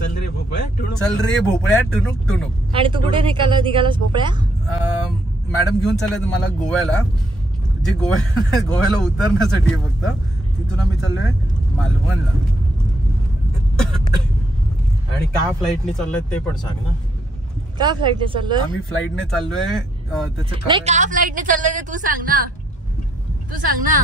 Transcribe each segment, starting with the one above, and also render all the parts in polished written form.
चल रे भोपळ्या टुनुक टुनुक. आणि तू कुठे निघालास भोपळ्या? मॅडम घेऊन चालले मला गोव्याला, जे गोव्याला उतरण्यासाठी फक्त. तिथून आम्ही चाललोय मालवणला. आणि का फ्लाईटने चाललोय ते पण सांग ना. का फ्लाईटने चाललोय? आम्ही फ्लाईटने चाललोय. त्याचं नाही, का फ्लाईटने चाललोय ते तू सांग ना. तू सांग ना.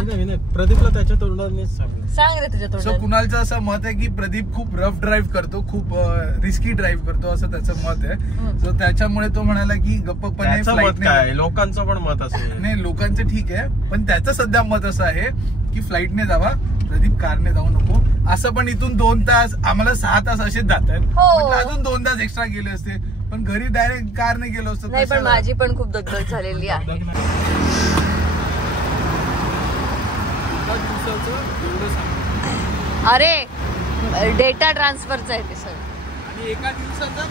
प्रदीपला त्याच्या तोंडाने सांग रे तुझ्या तोंडाने. सो कुणालचं असं मत आहे की प्रदीप खूप रफ ड्राईव्ह करतो, खूप रिस्की ड्राईव्ह करतो, असं त्याचं मत आहे. सो त्याच्यामुळे तो म्हणाला की गप्पपणे फ्लाईटने. लोकांचं पण मत असेल. नाही, लोकांचं ठीक आहे, पण त्याचं सध्या मत असं आहे की फ्लाईटने जावा, प्रदीप कारने जाऊ नको. असं पण इथून 2 तास, आम्हाला 6 तास असेच जात आहेत. अजून 2 तास एक्स्ट्रा गेले असते, पण घरी डायरेक्ट कारने गेलो असतो. नाही, पण माझी पण खूप दगदग झालेली आहे. अरे डेटा ट्रान्सफरचं आहे ते सगळं. आणि एका दिवसाचा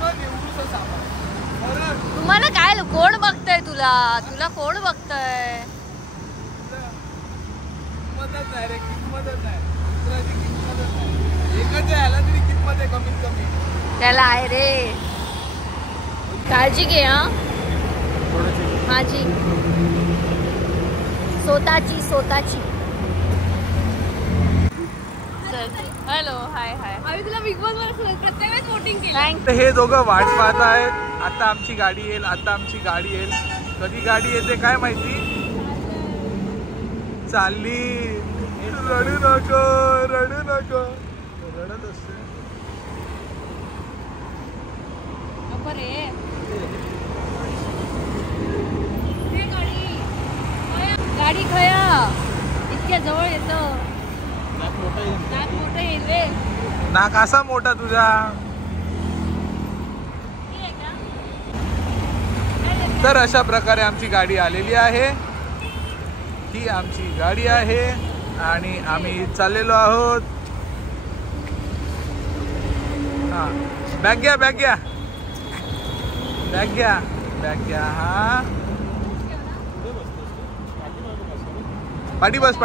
तुम्हाला काय कोण बघतय? तुला कोण बघतय? त्याला आहे रे. काळजी घे हा माझी, स्वतःची. हॅलो, हाय. आम्ही तुला बिग बॉस वर प्रत्येक वेळेस वोटिंग केलं. हे दोघं वाट पाहत आहेत. आता आमची गाडी येईल. कधी गाडी येते काय माहिती. चालली. रडू नको. रडत असते. गाडी खया इतक्या जवळ येतं. नाक मोठं येईल रे. नाक असा मोठा तुझा. तर अशा प्रकारे आमची गाडी आलेली आहे. ही आमची गाडी आहे आणि आम्ही चाललेलो आहोत. हा, बॅग घ्या. हा, पाठी बस.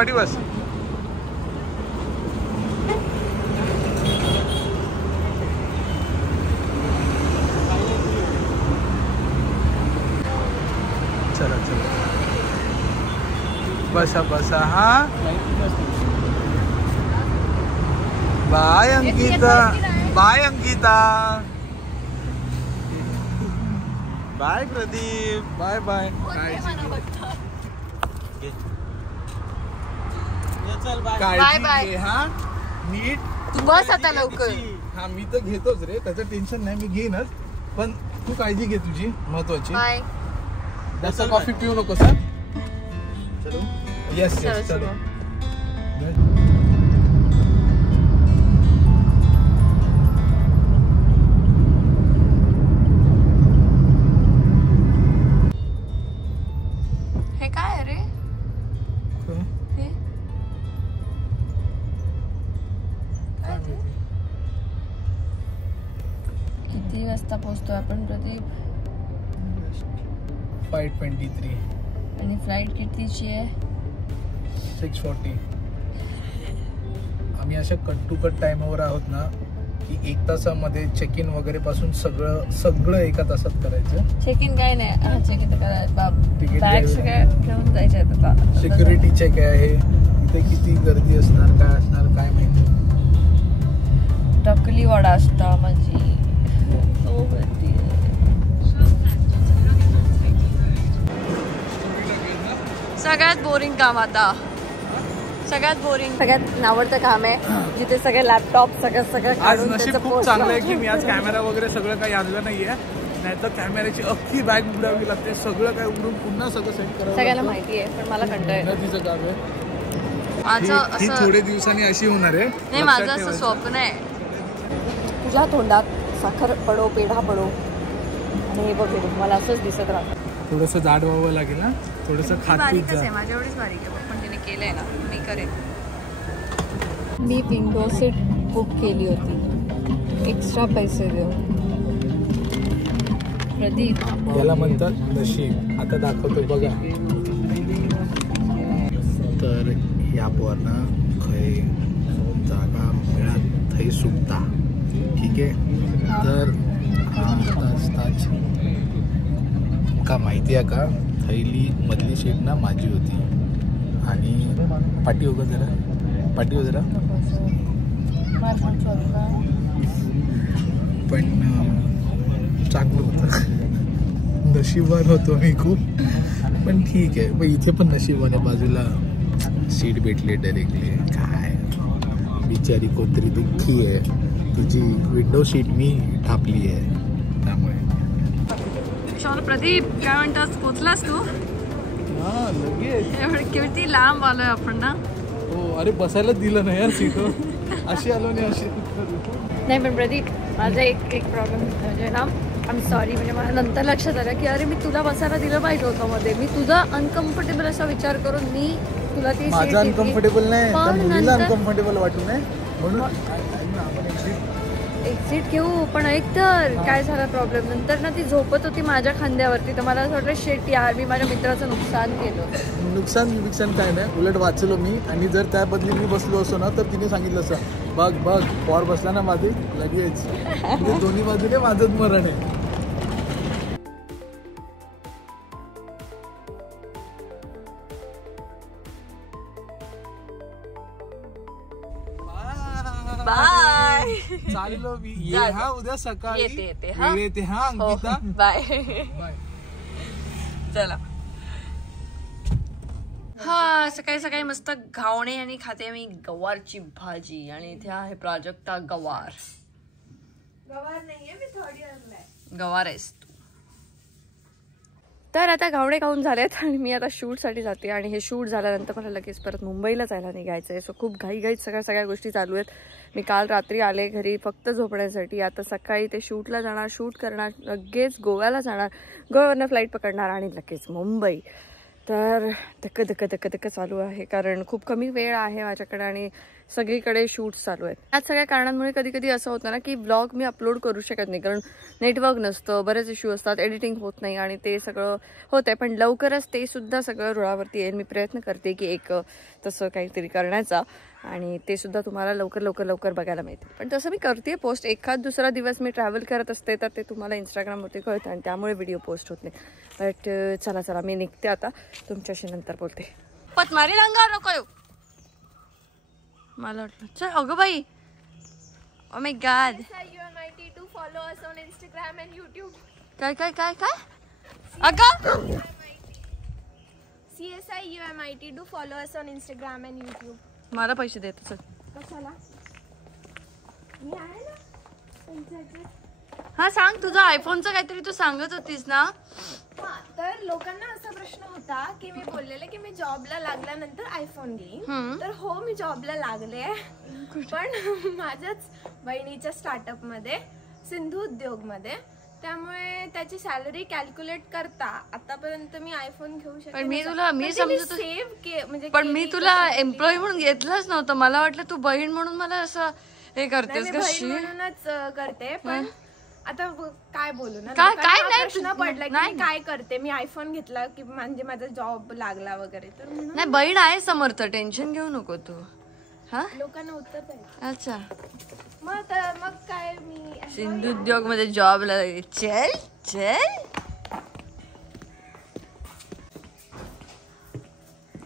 चला बसा. हा, bye Ankita. Bye Pradeep. Bye. काळजी. हा, नीट. तू बस आता लवकर. हा, मी तर घेतोच रे, त्याचं टेन्शन नाही, मी घेईनच. पण तू काळजी घे तुझी, महत्वाची. जास्त कॉफी पिऊ नको सर. चलो. येस चलो. हे काय रे? किती वाजता पोहोचतोय आपण प्रदीप? 5:23. आणि फ्लाईट कितीची आहे? 6:40. आम्ही अशा कट टू कट टाइमवर आहोत ना की 1 तासामध्ये चेक इन वगैरे पासून सगळं 1 तासात करायचं. चेक इन काय नाही, चेक इन बॅग्स घेऊन जायचे आता. सिक्युरिटी चेक आहे. इथे किती गर्दी असणार, काय माहिती. टकली वाडा असता माझी. सगळ्यात बोरिंग काम आता. सगळ्यात आवडतं काम आहे जिथे सगळे लॅपटॉप सगळं आज नशीब खूप चांगलं आहे की मी आज कॅमेरा वगैरे सगळं काही आणलं नाहीये. नाहीतर कॅमेऱ्याची अख्खी बॅग उघडावी लागते. सगळं काय उघडून पुन्हा सगळं सेट करावं. सगळ्यांना माहिती आहे, पण मला कंटाळा येतो. तिचं काम आहे. ती थोडे दिवसांनी अशी होणार आहे. नाही, माझं असं स्वप्न आहे. तुझ्या तोंडात साखर पडो, पेढा पडो. आणि हे बघ, मला असंच दिसत राहतं. थोडंसं जाड व्हावं लागेल ना, थोडंसं खातपीत जा. माझ्या एवढीच बारीक आहे, पण तिने केलंय ना, मी करेन. मी विंडो सीट बुक केली होती, एक्स्ट्रा पैसे देऊन. प्रदीप, याला म्हणतात नशीब. आता दाखवतो बघा. तर ह्या पोरांना खंय जागा मिळत थंय सुटता. ठीक आहे. तर ताज का माहिती आहे का, थैली मधली सीट ना माझी होती आणि पाठी हो जरा पण चांगलं होतं. नशीबवान होतो मी खूप, पण ठीक आहे. पण इथे पण नशीबवान आहे, बाजूला सीट भेटली डायरेक्टली. काय बिचारी कोणतरी दुःखी आहे, तिची विंडो सीट मी ठापली आहे त्यामुळे. प्रदीप काय म्हणतात, पोचलास तू? हा लगेच. किती लांब आलोय आपण ना. हो, अरे बसायला दिलं नाही यार सीट. अशी आलो नाही अशी नाही. पण प्रदीप माझा एक प्रॉब्लेम म्हणजे ना, आय एम सॉरी, म्हणजे मला नंतर लक्षात आलं की अरे मी तुला बसायला दिलं पाहिजे होतं मध्ये. मी तुझा अनकम्फर्टेबल असा विचार करून मी तुला ती माझा अनकम्फर्टेबल नाही, अनकम्फर्टेबल वाटू नये म्हणून एक्झिट घेऊ. पण ऐक तर काय झाला प्रॉब्लेम, नंतर ना ती झोपत होती माझ्या खांद्यावरती, तर मला असं वाटलं शेट यार मी माझ्या मित्राचं नुकसान केलं. नुकसान काय नाही, उलट वाचलो मी. आणि जर त्या बदली मी बसलो असतो ना तर तिने सांगितलं असं, बघ पॉर बसला ना माझे लगेच. म्हणजे दोन्ही बाजूने माझंच मरण आहे. बाय. चाललो मी. हा उद्या सकाळी येते. हा अंकिता बाय. चला. हा सकाळी सकाळी मस्त घावणे आणि खाते मी गवारची भाजी. आणि इथे आहे प्राजक्ता गवार नाहीये, मी थर्ड इयरला आहे. गवार आहेस तू. तर आता घावणे खाऊन झालेत आणि मी आता शूटसाठी जाते. आणि हे शूट झाल्यानंतर मला लगेच परत मुंबईला जायला निघायचं आहे. सो खूप घाईघाईत सगळ्या गोष्टी चालू आहेत. मी काल रात्री आले घरी फक्त झोपण्यासाठी. आता सकाळी ते शूटला जाणार, शूट करणार, लगेच गोव्याला जाणार, गोव्यावरनं फ्लाईट पकडणार आणि लगेच मुंबई. तर धक्क चालू आहे, कारण खूप कमी वेळ आहे माझ्याकडे आणि सगळीकडे शूट्स चालू आहेत. या सगळ्या कारणांमुळे कधी कधी असं होतं ना की ब्लॉग मी अपलोड करू शकत नाही, कारण नेटवर्क नसतं, बरेच इश्यू असतात, एडिटिंग होत नाही आणि ते सगळं होतंय. पण लवकरच ते सुद्धा सगळं रुळावरती येईल. मी प्रयत्न करते की एक तसं काहीतरी करण्याचा, आणि ते सुद्धा तुम्हाला लवकर बघायला मिळते. पण तसं मी करते पोस्ट. एखाद दुसरा दिवस मी ट्रॅव्हल करत असते तर ते तुम्हाला इंस्टाग्रामवरती कळतं आणि त्यामुळे व्हिडिओ पोस्ट होत नाही. बट चला मी निघते आता, तुमच्याशी नंतर बोलते. पतमारी रंगा नको येऊ मला वाटलं. चल अगं बाई, ओ my God. UMIT2 follow us on Instagram and YouTube. काय अगं CSI UMIT2 follow us on Instagram and YouTube. मला पैसे देत चल. कशाला? मी आहे ना. हा सांग, तुझा आयफोनचं काहीतरी तू सांगत होतीस ना. तर लोकांना असा प्रश्न होता की मी बोललेले की मी जॉबला लागल्यानंतर आयफोन घेईन. तर हो, मी जॉबला लागले, पण माझ्याच बहिणीच्या स्टार्टअप मध्ये, सिंधू उद्योग मध्ये. त्यामुळे त्याची सॅलरी कॅल्क्युलेट करता आतापर्यंत मी आयफोन घेऊ शकते. पण मी समजत सेव्ह म्हणजे, पण मी तुला एम्प्लॉई म्हणून घेतलंच नव्हतं. मला वाटलं तू बहीण म्हणून मला असं हे करतेस का? म्हणूनच करते. पण आता काय बोलू ना, काय प्रश्न पडला की काय करते मी, आयफोन घेतला की म्हणजे माझा जॉब लागला वगैरे. तर नाही, बहीण आहे समर्थ, टेन्शन घेऊ नको तू. हा, लोकांना उत्तर द्यायचं. अच्छा, मग काय मी सिंधू उद्योग मध्ये जॉबला चल.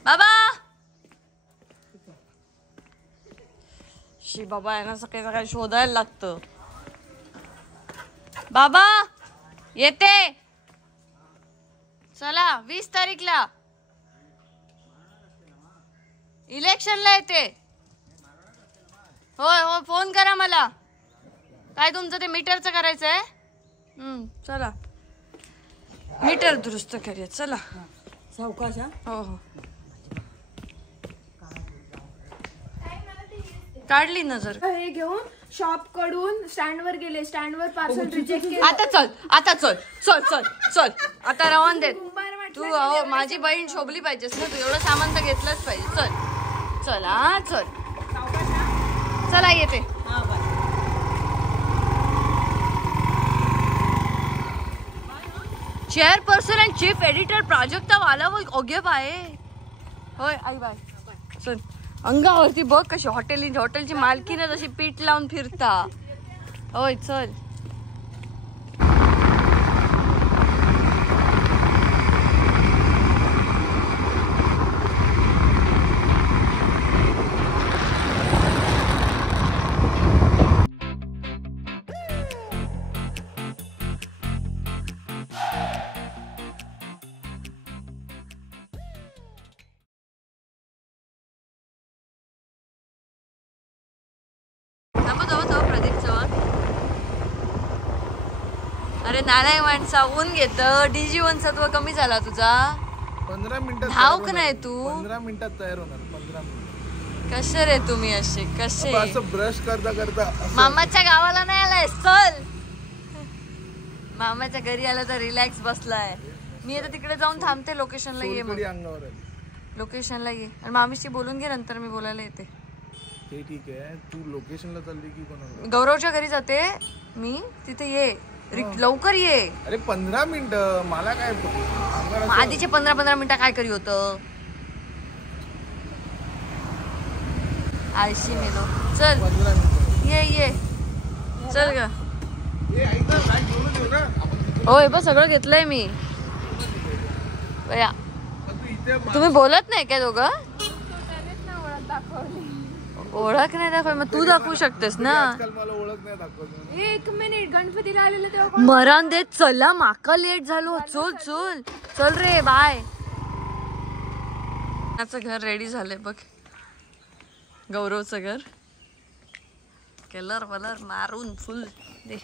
बाबा बाबा आहे ना, सकाळी शोधायला लागतं. बाबा येते, चला 20 तारीखला इलेक्शनला येते. हो फोन करा मला. काय तुमचं ते मीटरचं करायचं आहे? चला मीटर दुरुस्त करूया. चला सावकाश. हो काढली नजर. हे घेऊन शॉप कडून स्टँड वर गेले, स्टँड वर पार्सल रिजेक्ट केलं. आता चल आता रवान दे तू. हो, माझी बहीण शोभली पाहिजेस ना तू, एवढं सामान तर घेतलंच पाहिजे. चला येते. Chairperson and chief editor Prajakta वाला ओगे बाय. होय आई बाय. चल अंगावरती बघ कशी हॉटेलची मालकीने जशी पीठ लावून फिरता. होय चल. अरे नारायण माणसा ऊन घेत डीजी1 सत्व कमी झाला तुझा. 15 मिनिटात धावक नाही तू. 15 मिनिटात तयार होणार. 15 मिनिट. कसे रे तुम्ही असे कसे. असं ब्रश करता करता. मामाच्या गावाला नाही आलाय चल. मामाच्या घरी आला तर रिलॅक्स बसलाय. मी आता तिकडे जाऊन थांबते. लोकेशनला ये. मग लोकेशनला ये आणि मामीशी बोलून घे. नंतर मी बोलायला येते. ते ठीक आहे. तू लोकेशनला चालली की कोण. गौरवच्या घरी जाते मी. तिथे ये लवकर ये. अरे 15 मिनिट मला काय. आधीचे 15 मिनिटं काय करी होत. आळशी मेलो. चल ये ये चल ग. होय बघ सगळं घेतलंय मी. तुम्ही बोलत नाही काय दोघं. ओळख नाही दाखव. मग तू दाखवू शकतेस ना. मला ओळख नाही दाखवत. एक मिनिट गणपतीला आलेलं तेव्हा मरण देत. चला माका लेट झालो. चल चल चल रे बाय. घर रेडी झालंय बघ. गौरवचं घर कलर वलर मारून फुल दे.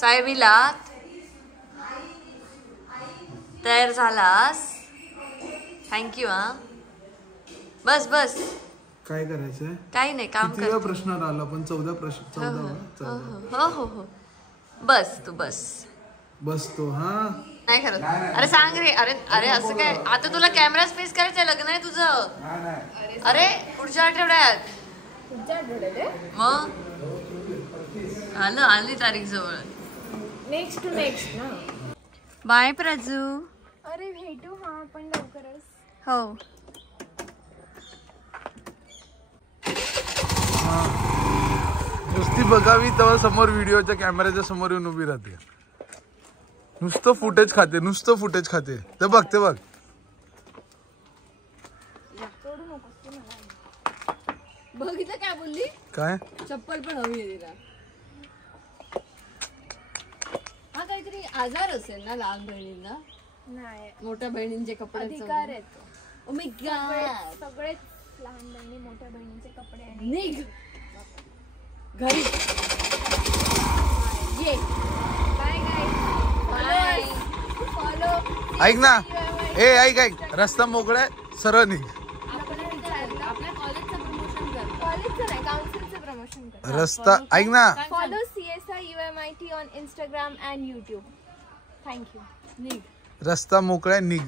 साहेबीला तयार झालास. थँक्यू. हा बस बस. काय करायचंय. काही नाही काम कर. प्रश्न आला पण 14 प्रश्न. 14. हो हो हो बस तू बस. बसतो. हा नाही खरं. अरे सांग रे. अरे अरे असं काय. आता तुला कॅमेरा स्पेस करायचंय. लग्न आहे तुझं. अरे पुढच्या आठवड्यात. मग आली तारीख जवळ. नेक्स्ट टू नेक्स्ट ना. बाय प्राजू. अरे भेटू. हा आपण लवकरच. हो नुसती बघावी तेव्हा समोर व्हिडिओच्या कॅमेऱ्याच्या समोर येऊन उभी राहते. नुसतं फुटेज खाते. नुसतं फुटेज खाते. ते बघ ते बघ. बघितलं काय बोलली. काय चप्पल पण हवी आहे तिला. हा काहीतरी आजार असेल ना लहान बहिणींना. नाही मोठ्या बहिणींचे कपडे. अधिकार येतो. Oh my god. सगळेच लहान बहिणी मोठ्या बहिणीचे कपडे. निघ घरी ये. Bye bye. फॉलो. ऐक ना. ऐक रस्ता मोकळा आहे. सरळ निघ. आपल्या कॉलेजचं प्रमोशन कर. कॉलेजचं नाही काउन्सिलचं प्रमोशन कर. रस्ता ऐक ना. Follow CSI UMIT on Instagram and YouTube. Thank you. निघ. रस्ता मोकळा आहे. निघ.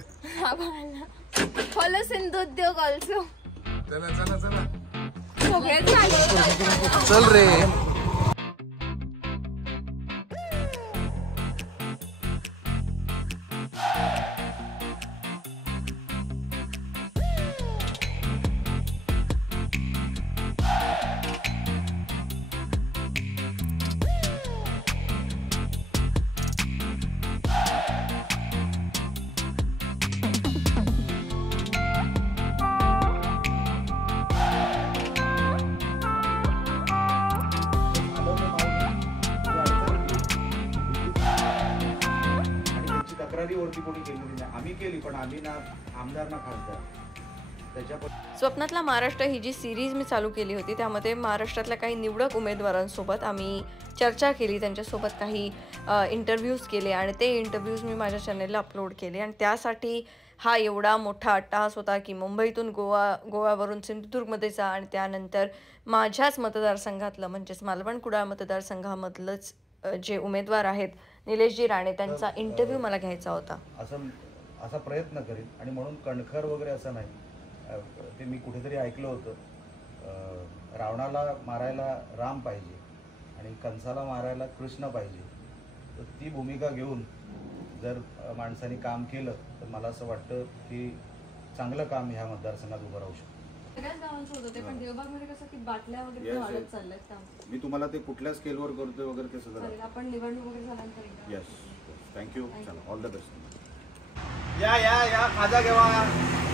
फॉलो सिंधू उद्योग ऑल्सो. चला चला चला. चल रे. स्वप्नातला महाराष्ट्र ही जी सिरीज मी चालू केली होती त्यामध्ये महाराष्ट्रातल्या काही निवडक उमेदवारांसोबत आम्ही चर्चा केली. त्यांच्यासोबत काही इंटरव्ह्यूज केले आणि ते इंटरव्ह्यूज मी माझ्या चॅनेलला अपलोड केले. आणि त्यासाठी हा एवढा मोठा अट्टाहास होता की मुंबईतून गोव्यावरून सिंधुदुर्गमध्ये जा आणि त्यानंतर माझ्याच मतदारसंघातलं म्हणजेच मालवण कुडाळ मतदारसंघामधलंच जे उमेदवार आहेत निलेशजी राणे त्यांचा इंटरव्ह्यू मला घ्यायचा होता. असा प्रयत्न करीन. आणि म्हणून कणखर वगैरे असं नाही. ते मी कुठेतरी ऐकलं होतं. रावणाला मारायला राम पाहिजे आणि कंसाला मारायला कृष्ण पाहिजे. तर ती भूमिका घेऊन जर माणसाने काम केलं तर मला असं वाटतं की चांगलं काम ह्या मतदारसंघात उभं राहू शकतं. मी तुम्हाला ते कुठल्या स्केलवर करतोय वगैरे ते सगळं आपण निवडणूक वगैरे झाल्यानंतर. Yes thank you. चला ऑल द बेस्ट. या या या खाजा घेवा,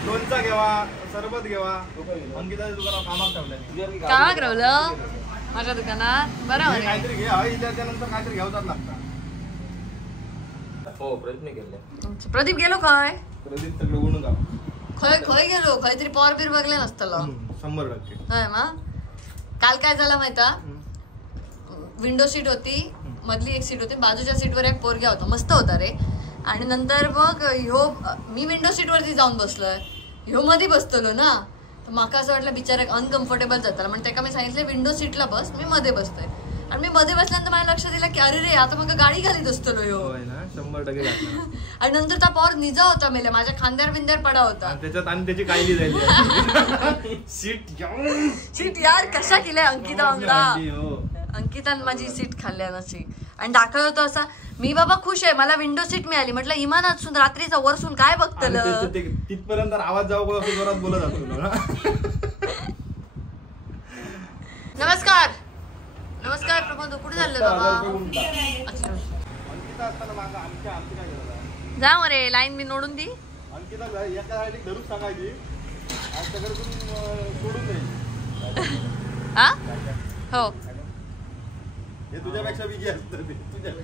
लोणचा घेवा, सरबत घेवा. अंकिताच्या दुकानावर कामात ठेवलं. कामात ठेवलं माझ्या दुकानात. बरोबर काहीतरी घे. त्याच्यानंतर काहीतरी घ्यावताच लागतं. हो प्रयत्न केले. प्रदीप गेलो काय? प्रदीप सगळं उडून का खय गेलो काहीतरी पॉवर बीर बघले नसतं. 100%. होय मग काल काय झालं माहिती? विंडो सीट होती, मधली एक सीट होती, बाजूच्या सीटवर एक पोरग्या होता, मस्त होता रे. आणि नंतर मग ह्यो मी विंडो सीटवरती जाऊन बसलोय, ह्यो मध्ये बसतलो ना, तर माका असं वाटलं बिचारा अनकम्फर्टेबल जाताना. म्हणून त्याला मी सांगितलं विंडो सीटला बस, मी मध्ये बसतोय. आणि मी मध्ये बसल्यानंतर माझ्या लक्षात दिलं की अरे रे आता मग गाडी घालीत असतो ह्यो. 100%. आणि नंतर त्या पॉवर निजा होता मेले, माझ्या खांद्यावर बिंद्यावर पडा होता. त्याच्यात आणि त्याची कायली जायची सीट यार कशा केल्या अंकिता अंकितान माझी सीट खाल्ल्याची. आणि दाखवत होतो असा मी बाबा खुश आहे मला विंडो सीट मिळाली. म्हटलं इमानात सुन रात्रीचा वरसून काय बघतलं तिथपर्यंत आवाज जाऊ जोरात बोलत जातो. नमस्कार नमस्कार प्रमोद कुठे चाललं बाबा? जा मरे लाईन मी नोडून दी. अंकिता एका धरून सांगायची सोडून द्यायची. हा हो हे तुझ्यापेक्षा बिजी असतं.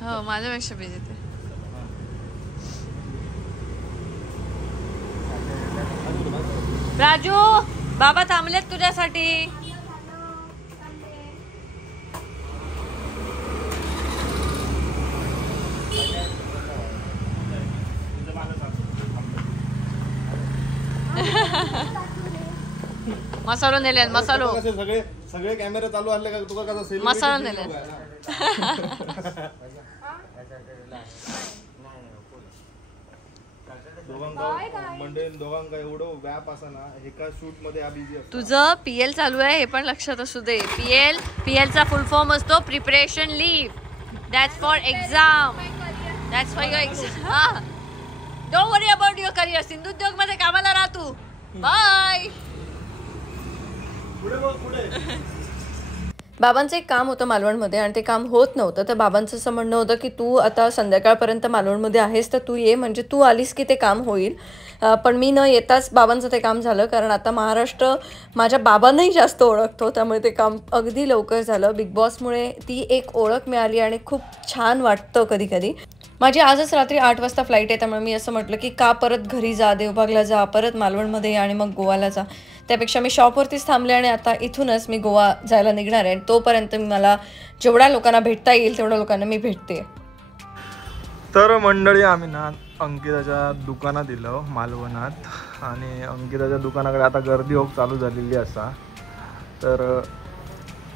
हो माझ्यापेक्षा बिजी ते. राजू बाबा थांबलेत तुझ्यासाठी. मसालो नेले मसालो सगळे सगळे कॅमेरे चालू असले का तुका कसं मसालो नेले. दोघांका एवढं व्याप असा ना एका शूट मध्ये बिझी असतो. तुझं पीएल चालू आहे हे पण लक्षात असू दे. पीएल चा फुल फॉर्म असतो preparation leave. That's for exam. That's for your exam. Don't worry about your career. Sindhudurg मध्ये कामाला राहा तू. बाय. बाबांचं एक काम होतं मालवणमध्ये आणि ते काम होत नव्हतं. तर बाबांचं असं म्हणणं होतं की तू आता संध्याकाळपर्यंत मालवणमध्ये आहेस तर तू ये, म्हणजे तू आलीस की ते काम होईल. पण मी न येताच बाबांचं ते काम झालं, कारण आता महाराष्ट्र माझ्या बाबांनाही जास्त ओळखतो, त्यामुळे ते काम अगदी लवकर झालं. बिग बॉसमुळे ती एक ओळख मिळाली आणि खूप छान वाटतं कधी कधी. माझी आजच रात्री 8 वाजता फ्लाईट आहे, त्यामुळे मी असं म्हटलं की का परत घरी जा, देवबागला जा, परत मालवणमध्ये आणि मग गोवाला जा. त्यापेक्षा मी शॉपवरतीच थांबले आणि आता इथूनच मी गोवा जायला निघणार आहे. तोपर्यंत मला जेवढ्या लोकांना भेटता येईल तेवढ्या लोकांना मी भेटते. तर मंडळी आम्ही ना अंकिताच्या दुकानात दिलं मालवणात, आणि अंकिताच्या दुकानाकडे आता गर्दी होप चालू झालेली असा. तर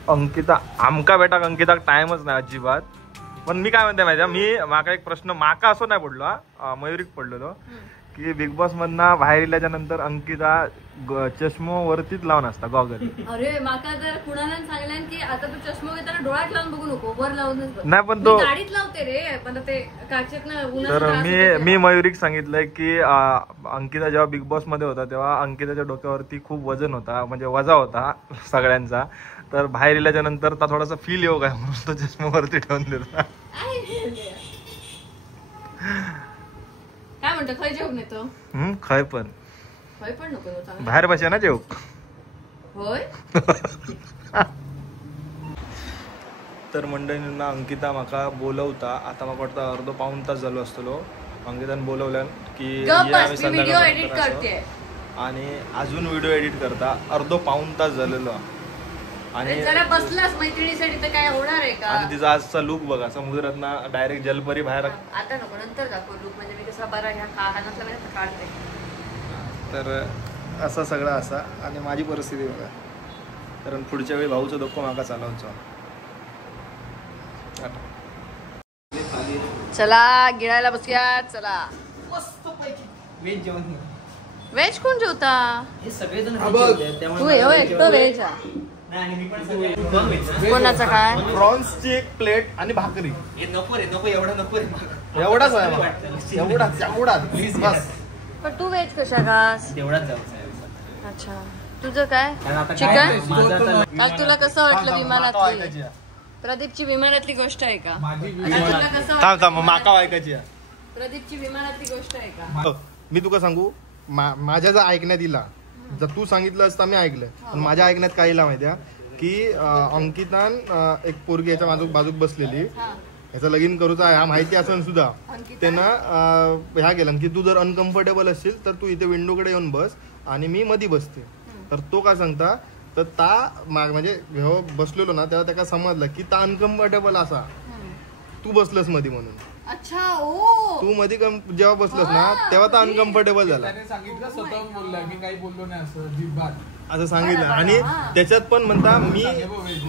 अंकिता आमका बेटाक अंकिताक टाइमच नाही अजिबात. पण मी काय म्हणते माहिती, मी माका एक प्रश्न माका असं नाही पडलो, मयुरीक पडलेलो की बिग बॉस मधनं बाहेर इल्याच्या नंतर अंकिता चष्मो वरतीच लावून असता गॉगल. अरे माका जर कुणाला सांगितलं की आता तू चष्मा घेताना डोळ्यात लावून बघू नको, वर लावूनच बघ. नाही पण तो गाडीत लावते रे, पण ते काचेतनं. तर मी मयुरीक सांगितलंय की अंकिता जेव्हा बिग बॉस मध्ये होता तेव्हा अंकिताच्या डोक्यावरती खूप वजन होता, म्हणजे वजा होता सगळ्यांचा. तर बाहेर इल्याच्या नंतर थोडासा फील येऊ काय म्हणून तो चष्मा वरती ठेवून देता. काय म्हणतो, खय जेवूक नेतो? खय पण नको बाहेर बसा ना जेवूक. होय. तर मंडळींना अंकिता माका बोलवता, आता म्हाका वाटतं अर्धो पाऊण तास झालो असतलो. अंकितान बोलवल्यान की व्हिडिओ एडिट करते आणि अजून व्हिडिओ एडिट करता. अर्धो पाऊण तास झालेलो आणि जरा बसलास मैत्रिणीसाठी तर काय होणार आहे का. आणि तिचा आजचा लुक बघा, समुद्रात ना डायरेक्ट जलपरी बाहेर. आता नको, नंतर दाखव लुक, म्हणजे मी कसा बरा ह्या कानातला काढते. तर असा सगळा असा आणि माझी परिस्थिती बघा. कारण पुढच्या वेळी भाऊचा धक्को माका चालवचा. चला गिळायला बसूया. चला मस्त पैकी व्हेज जेवण. व्हेज कोण जेवता? हे सगळेजण तू एकटं व्हेज. कोणाचा काय? प्रॉन्सची एक प्लेट आणि भाकरी. नको रे, नको एवढा नको रे. एवढाच एवढाच प्लीज बस. पण तू व्हेज कशा घास? तेवढाच जाऊ. अच्छा तुझं काय चिकन? काल तुला कसं वाटलं विमानातली? प्रदीपची विमानातली गोष्ट आहे का? तुला कसं वाटलं? माका ऐकायची प्रदीपची विमानातली गोष्ट आहे का? मी तुका सांगू, माझ्या जर ऐकण्यात दिला, जर तू सांगितलं असतं मी ऐकलं, पण माझ्या ऐकण्यात काय येईल माहितीये की अंकितान एक पोरगी याच्या बाजूक बसलेली, याचं लगीन करूचा ह्या माहिती असून सुद्धा त्यानं ह्या केलं की तू जर अनकम्फर्टेबल असशील तर तू इथे विंडोकडे येऊन बस आणि मी मधी बसते. तर तो काय सांगता, तर म्हणजे जेव्हा बसलेलो ना तेव्हा त्याला समजलं की ता अनकम्फर्टेबल असा तू बसलस मधी म्हणून. अच्छा, ओ तू मधी जेव्हा बसलस ना तेव्हा तर अनकम्फर्टेबल झाला. त्याने सांगितलं, स्वतःहून बोललाय, मी काही बोललो नाही असं सांगितलं. आणि त्याच्यात पण म्हणता मी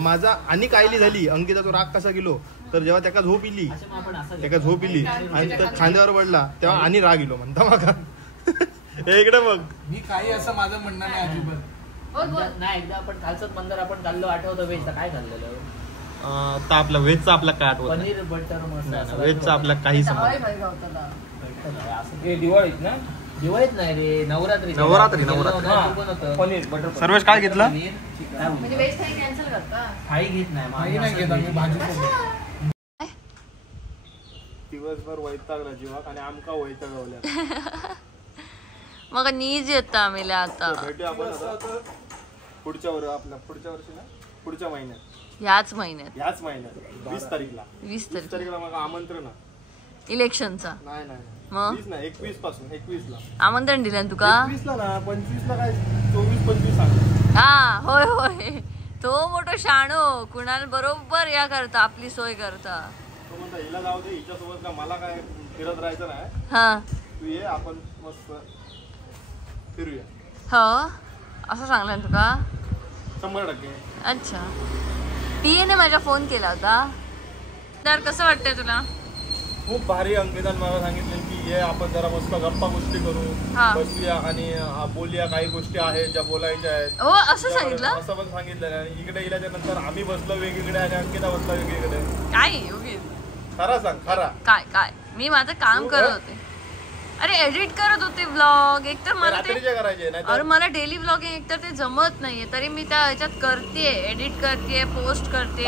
माझा आणि कायली झाली अंकिता तो राग कसा गेलो, तर जेव्हा त्याका झोप इली आणि त्या खांद्यावर पडला तेव्हा आणि राग इलो म्हणता माका. इकडे बघ, मी काही असं माझं म्हणणं नाही अजिबात. नाही, एकदा आपण खालचंच मंदिर आपण चाललो, आठवतं वेजचा काय खाल्लेलं? आपला व्हेजचा आपला काय आठवत? पनीर बटर मसाला. व्हेजचा आपला काही समज. दिवाळीत ना? दिवाळीत नाही रे, नवरात्री. पनीर बटर. सर्वेश काय घेतलं? म्हणजे वेज थाळी कॅन्सल करता? थाळी घेत काही नाही घेत आम्ही, भाजी. दिवसभर वैतागला जीवाक आणि आमका वैतागवल्या. मग नीज येतं आम्ही आता. भेटूया आपण पुढच्या वर्षी ना, पुढच्या महिन्यात, याच महिन्यात 20 तारीखला. 20 तारीखला मग आमंत्रण इलेक्शनचा. नाही मग 21 पासून 21 ला आमंत्रण दिलं तुका? 21 ला ना, 25 ला काय 24-25 सांग. हा, होय तो मोठो शाणो, कुणाल बरोबर या करता, आपली सोय करता. तो म्हणता हिला जाऊ दे, हिच्यासोबत का मला काय फिरत राहायचं नाही. हा, तू ये, आपण मस्त फिरूया. हो असं सांगलं तुका? 100%. अच्छा, पीएने माझा फोन केला होता. तर कसं वाटतंय तुला? खूप भारी. अंकितान मला सांगितलं की ये आपण जरा मस्त गप्पा गोष्टी करू, बसूया आणि बोलूया, काही गोष्टी आहेत ज्या बोलायच्या आहेत. हो, असं सांगितलं? असं पण सांगितलं. आणि इकडे गेल्याच्या नंतर आम्ही बसलो वेगवेगळे आणि अंकिता बसला वेगवेगळे. काय योगी? खरा सांग, खरा काय मी माझं काम करत होते. अरे एडिट करत होते व्लॉग. एकतर मला करायचे नाही. अरे मला डेली व्लॉगिंग एकतर ते जमत नाहीये, तरी मी त्या ह्याच्यात करतेय, एडिट करतेय, पोस्ट करते.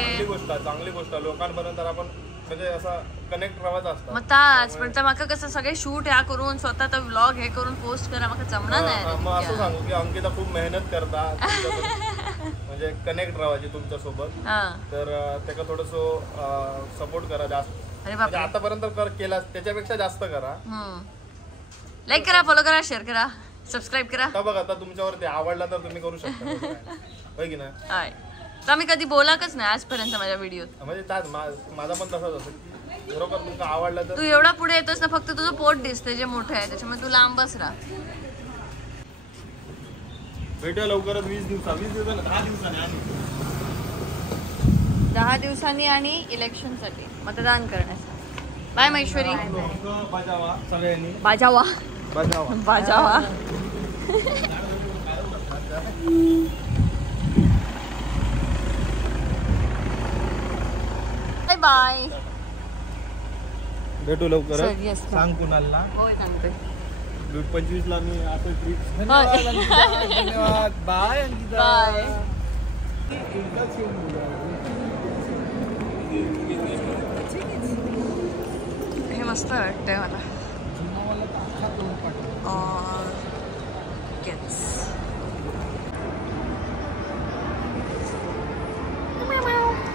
चांगली गोष्ट लोकांपर्यंत आपण म्हणजे असं कनेक्ट राहायचं असतं. मग ताच पण माका कसं सगळे शूट ह्या करून स्वतः तर व्लॉग हे करून पोस्ट करा माका जमणार नाही. मग असं सांगू की अंकिता खूप मेहनत करता म्हणजे कनेक्ट राहायची तुमच्या सोबत. तर त्याला थोडस सपोर्ट करा जास्त. म्हणजे आतापर्यंत केला त्याच्यापेक्षा जास्त करा. लाईक करा, फॉलो करा, शेअर करा, सबस्क्राईब करा. आता बघा, आता तुमच्यावरती आवडला तर तुम्ही करू शकता. होय की नाही? तर मी कधी बोलाकच नाही आजपर्यंत माझ्या व्हिडिओत. म्हणजे माझा पण तसाच असं बरोबर. तुमचा आवडला तर तू एवढा पुढे येतोस ना, फक्त तुझं पोट दिसतंय जे मोठं आहे, त्याच्यामुळे तू लांबच राहा. भेटूया लवकरच 20 दिवसांनी 10 दिवसांनी आणि इलेक्शनसाठी मतदान करण्यासाठी. बाय महेश्वरी. बजावा सगळ्यांनी. बाजावा. Bye bye. भेटू लवकर. सांग कुणाला. होय सांगते. 25 ला मी आता ट्रिप. धन्यवाद. बाय अंकिता. बाय. हे मस्त वाटतंय मला.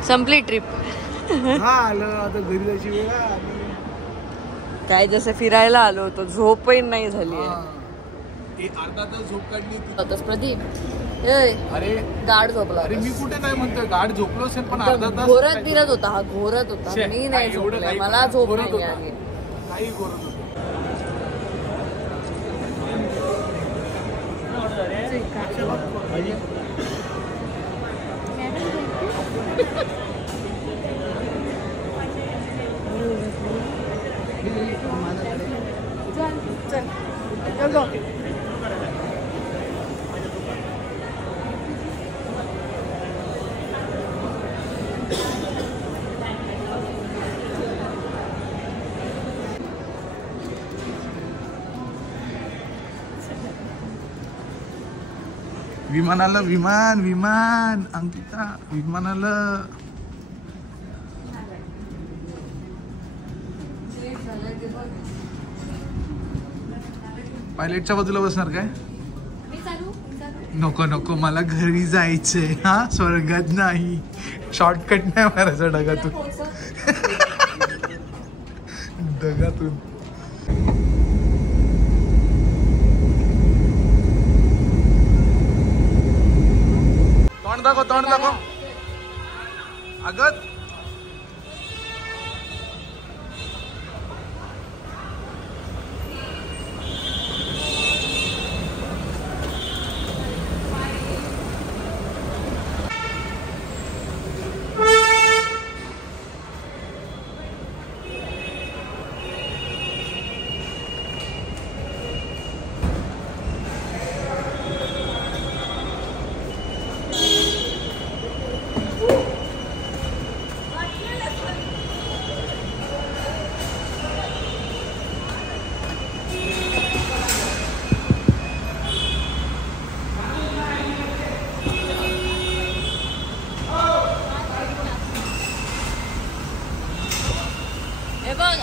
संपली ट्रिप. आलं आता घरी जायची वेळ. काय जसं फिरायला आलो होतो, झोपही नाही झाली. अर्धा तास झोप काढली होतस प्रदीप. अरे गाढ झोपला. अरे मी कुठे काय म्हणतोय, गाढ झोपलो असेल पण अर्धा तास घोरत दिलत होता. हा घोरत होता. मी नाही झोपले, मला झोप नाही आली. काही घोरत होतं. विमानाला विमान विमान अंकिता विमानाला. पायलटच्या बाजूला बसणार काय? नको नको मला घरी जायचंय. हा स्वर्गात नाही. शॉर्टकट नाही मारायचा ढगातून. ढगातून तोंड दाखव तोंड दाखव. अगं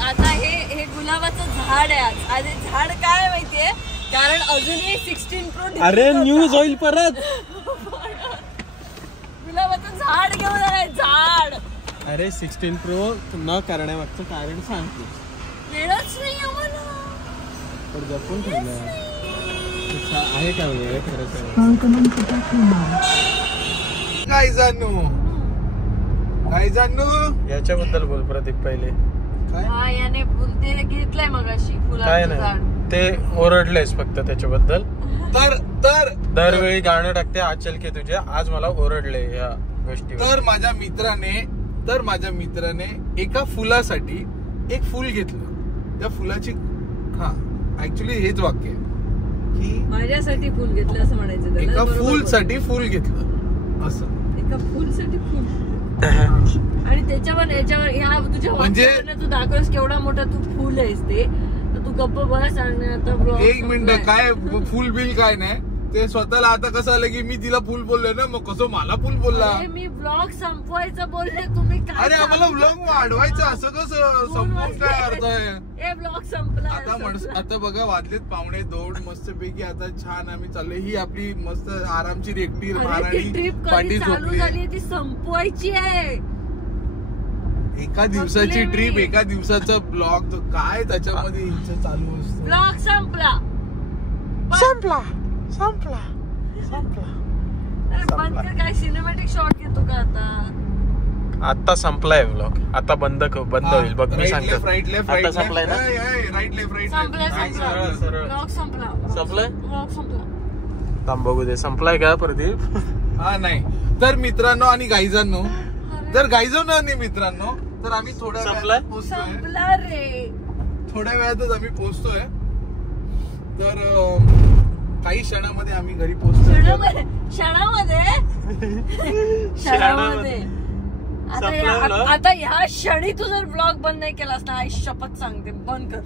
आता हे गुलाबाचं झाड आहे. आज झाड काय माहितीये कारण अजूनही 16 Pro. अरे न्यूज होईल परत. गुलाबाचं झाड घेऊन आलाय झाड. अरे 16 Pro न करण्यामागचं कारण सांगते. वेळच नाही आम्हाला. तर जपून ठेवलं आहे का वेळ खरंच. काय जाणू याच्याबद्दल बोल प्रदीप पहिले. हा याने ते घेतलंय मगाशी काय नाही ते ओरडलेस फक्त त्याच्याबद्दल. तर दरवेळी गाणं टाकते आचल के तुझे. आज मला ओरडले या गोष्टी. तर माझ्या मित्राने एका फुलासाठी एक फुल घेतलं. त्या फुलाची ऍक्च्युली हेच वाक्य आहे की माझ्यासाठी फुल घेतलं असं म्हणायचं. एका फुल साठी फुल घेतलं असं. एका फुल साठी फुल. आणि त्याच्यावर याच्यावर ह्या तुझ्या म्हणजे तू दाखवस केवढा मोठा तू फुल आहेस ते. तू गप्प बस. आणि आता एक मिनिट काय फुल बिल काय नाही ते स्वतःला आता कसं आलं की मी तिला फुल बोललोय ना मग कसं मला फुल बोलला. मी ब्लॉग संपवायचं बोलले तुम्ही काय. अरे आम्हाला ब्लॉग वाढवायचं असं कसं संपवून काय अर्थ आहे. हे ब्लॉग संपला. आता बघा वाजलेत 1:45 मस्त पैकी आता छान आम्ही चाललोय. ही आपली मस्त आरामची एकटी महाराणी पाठी चालू झाली ती संपवायची आहे. एका दिवसाची ट्रिप एका दिवसाचा ब्लॉग तो काय त्याच्यामध्ये चालू असतो. ब्लॉग संपला. काय सिनेमॅटिक शॉट घेतो का आता संपलाय ब्लॉग. आता बंद होईल बघ मी सांगतो. आता संपलाय ना. राईट लेफ्ट ब्लॉग संपलाय. थांब बघू दे संपलाय का प्रदीप. हा नाही तर मित्रांनो आणि गाईजांनो आणि मित्रांनो तर आम्ही थोड्या वेळातच आम्ही पोहोचतोय. तर काही क्षणामध्ये आम्ही घरी पोहोचतोय. क्षणामध्ये आता ह्या क्षणी तू जर ब्लॉग बंद नाही केलास ना आई शपथ सांगते बंद कर.